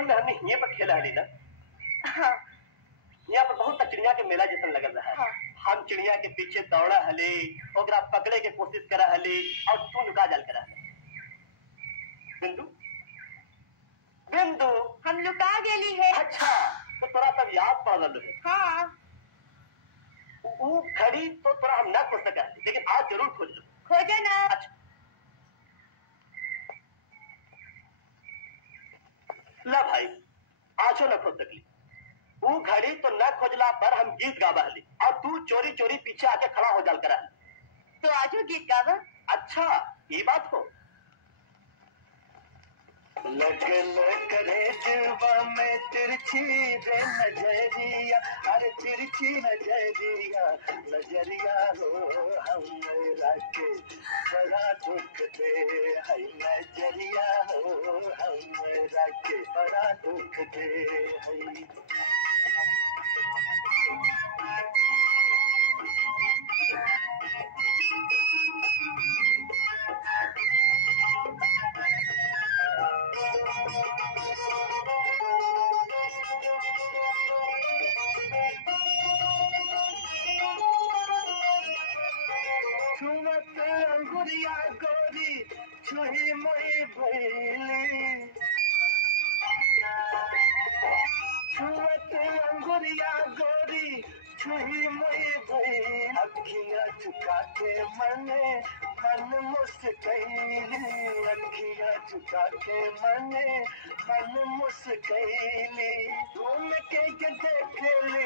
बचपन में हमने हिये पर खेला हली ना। हाँ। यहाँ पर बहुत चिड़िया के मेला जैसा लगल रहा है। हाँ। हम चिड़िया के पीछे दौड़ा हली, ओकरा पकड़े के कोशिश करा हली और तू लुका जाल करा हली। बिंदु बिंदु हम लुका गेली है। अच्छा, तो तोरा तब याद पड़ल है। हाँ। वो घड़ी तो तोरा हम ना खोज सका, लेकिन आज जरूर खोज लो। खोजे ना। अच्छा ला भाई, आजो न खोज सकली। वो घड़ी तो न खोजला पर हम गीत गावा हली और तू चोरी चोरी पीछे आके खड़ा हो जाल करा। तो आजो गीत गावा। अच्छा ये बात हो। लगन करे जुबा में तिरछी रे नजरिया, अरे तिरछी नजरिया, नजरिया हो हमरा के बड़ा दुख दे है, नजरिया हो हमरा के बड़ा दुख दे है। छुमत अंगुरिया गोरी छुही मुई भैली, छुमत अंगुरिया गोरी छुही मुई भैली, अखियाँ झुका के मने मन मुस्कैली, अखियाँ झुका के मने मन मुस्कैली, घूम के देखली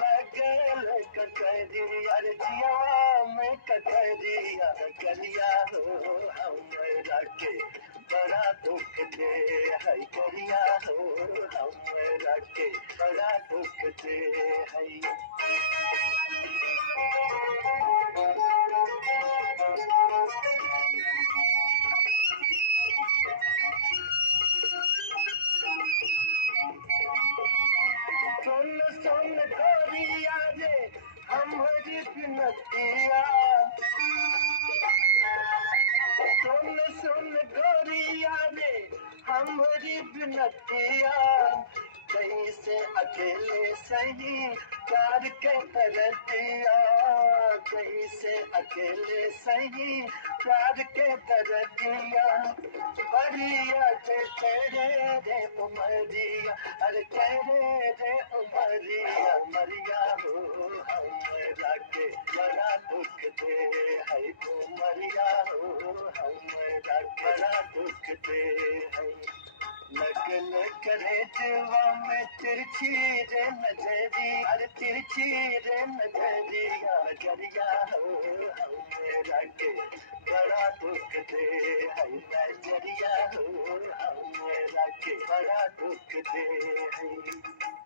लगल ककरिया, अरे जिया में ककरिया, करिया हो हमरा के बड़ा दुख दे है, करिया हो हमरा के बड़ा दुख दे है। सुन सुन गोरिया रे हमारी बिनतिया, सुन सुन गोरिया रे हमारी बिनतिया, कैसे अकेले सही प्यार के दर्दिया, कैसे अकेले सही प्यार के दर्दिया, बढ़िया जे तेरे रे उमरिया, अरे तेरे रे उमरिया, मरिया हो हमरा के बड़ा दुख दे है, उमरिया हो हमरा के बड़ा दुख दे है। लगन करे जुबा में तिरछी रे नजरी, अरे तिरछी रे नजरिया, नजरिया हो हमरा के बड़ा दुख दे है, नजरिया हो हमरा के बड़ा दुख दे है।